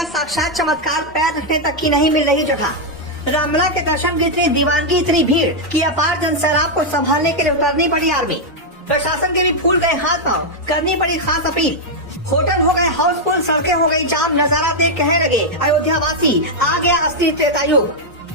यहाँ साक्षात चमत्कार, पैर रखने तक की नहीं मिल रही जगह। रामलला के दर्शन की इतनी दीवानगी, इतनी भीड़ कि अपार जनसैलाब को संभालने के लिए उतरनी पड़ी आर्मी। प्रशासन के भी फूल गए हाथ पांव, करनी पड़ी खास अपील। होटल हो गए हाउसफुल, सड़कें हो गई जाम। नजारा देख कहने लगे अयोध्या वासी, आ गया असली त्रेतायुग।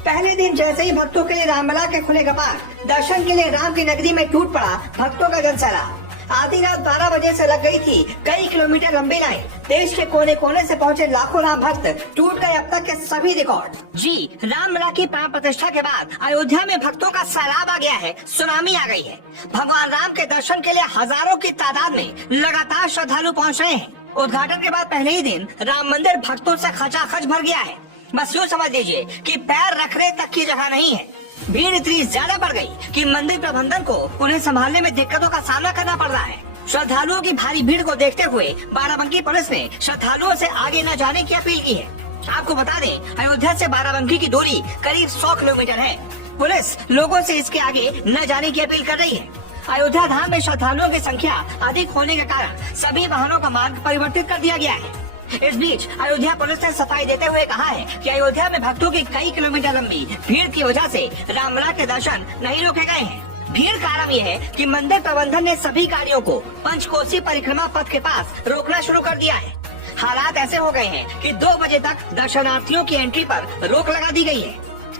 पहले दिन जैसे ही भक्तों के लिए रामलला के खुले कपाट, दर्शन के लिए राम की नगरी में टूट पड़ा भक्तों का जनसैलाब। आधी रात 12 बजे से लग गई थी कई किलोमीटर लंबी लाइन। देश के कोने कोने से पहुंचे लाखों राम भक्त, टूट गए अब तक के सभी रिकॉर्ड। जी, रामलला की प्राण प्रतिष्ठा के बाद अयोध्या में भक्तों का सैलाब आ गया है, सुनामी आ गई है। भगवान राम के दर्शन के लिए हजारों की तादाद में लगातार श्रद्धालु पहुँच रहे हैं। उद्घाटन के बाद पहले ही दिन राम मंदिर भक्तों से खचाखच भर गया है। बस यूँ समझ लीजिए कि पैर रखने तक की जगह नहीं है। भीड़ इतनी ज्यादा बढ़ गई कि मंदिर प्रबंधन को उन्हें संभालने में दिक्कतों का सामना करना पड़ रहा है। श्रद्धालुओं की भारी भीड़ को देखते हुए बाराबंकी पुलिस ने श्रद्धालुओं से आगे न जाने की अपील की है। आपको बता दें, अयोध्या से बाराबंकी की दूरी करीब 100 किलोमीटर है। पुलिस लोगों से इसके आगे न जाने की अपील कर रही है। अयोध्या धाम में श्रद्धालुओं की संख्या अधिक होने के कारण सभी वाहनों का मार्ग परिवर्तित कर दिया गया है। इस बीच अयोध्या पुलिस ने सफाई देते हुए कहा है कि अयोध्या में भक्तों की कई किलोमीटर लंबी भीड़ की वजह से रामलला के दर्शन नहीं रोके गए हैं। भीड़ का कारण ये है कि मंदिर प्रबंधन ने सभी गाड़ियों को पंचकोसी परिक्रमा पथ के पास रोकना शुरू कर दिया है। हालात ऐसे हो गए हैं कि 2 बजे तक दर्शनार्थियों की एंट्री पर रोक लगा दी गई है।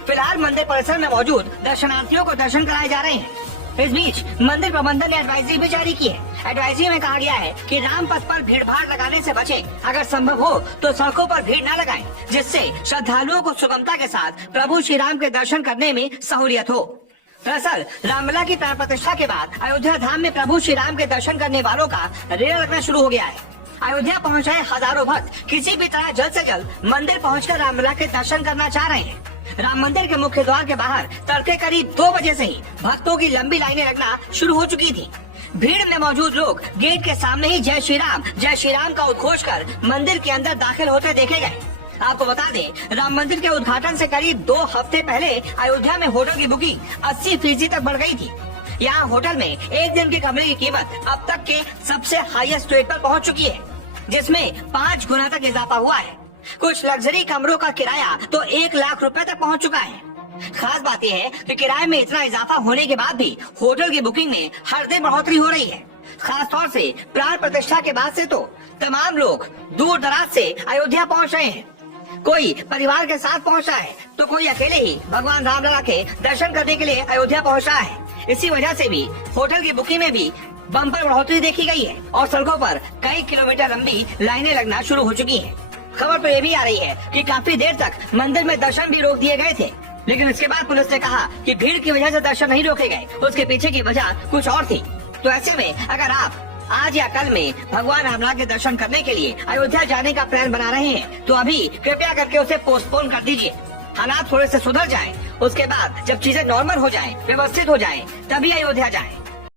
फिलहाल मंदिर परिसर में मौजूद दर्शनार्थियों को दर्शन कराए जा रहे हैं। इस बीच मंदिर प्रबंधन ने एडवाइजरी भी जारी की है। एडवाइजरी में कहा गया है कि राम पथ पर भीड़ भाड़ लगाने से बचें। अगर संभव हो तो सड़कों पर भीड़ न लगाएं, जिससे श्रद्धालुओं को सुगमता के साथ प्रभु श्री राम के दर्शन करने में सहूलियत हो। दरअसल रामलला की प्राण प्रतिष्ठा के बाद अयोध्या धाम में प्रभु श्री राम के दर्शन करने वालों का रेल लगना शुरू हो गया है। अयोध्या पहुँच रहे हजारों भक्त किसी भी तरह जल्द से जल्द मंदिर पहुँचकर रामलला के दर्शन करना चाह रहे हैं। राम मंदिर के मुख्य द्वार के बाहर तड़के करीब 2 बजे से ही भक्तों की लंबी लाइनें लगना शुरू हो चुकी थी। भीड़ में मौजूद लोग गेट के सामने ही जय श्री राम का उद्घोष कर मंदिर के अंदर दाखिल होते देखे गए। आपको बता दें, राम मंदिर के उद्घाटन से करीब 2 हफ्ते पहले अयोध्या में होटल की बुकिंग 80% तक बढ़ गई थी। यहाँ होटल में एक दिन के कमरे की कीमत अब तक के सबसे हाईएस्ट रेट पर पहुँच चुकी है, जिसमें 5 गुना तक इजाफा हुआ है। कुछ लग्जरी कमरों का किराया तो 1 लाख रुपए तक पहुंच चुका है। खास बात यह है कि किराए में इतना इजाफा होने के बाद भी होटल की बुकिंग में हर दिन बढ़ोतरी हो रही है। खास तौर से प्राण प्रतिष्ठा के बाद से तो तमाम लोग दूर दराज से अयोध्या पहुंच रहे हैं। कोई परिवार के साथ पहुंच रहा है तो कोई अकेले ही भगवान रामलला के दर्शन करने के लिए अयोध्या पहुंच रहा है। इसी वजह से भी होटल की बुकिंग में भी बम्पर बढ़ोतरी देखी गई है और सड़कों पर कई किलोमीटर लंबी लाइनें लगना शुरू हो चुकी है। खबर तो ये भी आ रही है कि काफी देर तक मंदिर में दर्शन भी रोक दिए गए थे, लेकिन इसके बाद पुलिस ने कहा कि भीड़ की वजह से दर्शन नहीं रोके गए, उसके पीछे की वजह कुछ और थी। तो ऐसे में अगर आप आज या कल में भगवान रामलला के दर्शन करने के लिए अयोध्या जाने का प्लान बना रहे हैं तो अभी कृपया करके उसे पोस्टपोन कर दीजिए। हालात थोड़े से सुधर जाएं, उसके बाद जब चीजें नॉर्मल हो जाएं, व्यवस्थित हो जाएं, तभी अयोध्या जाएं।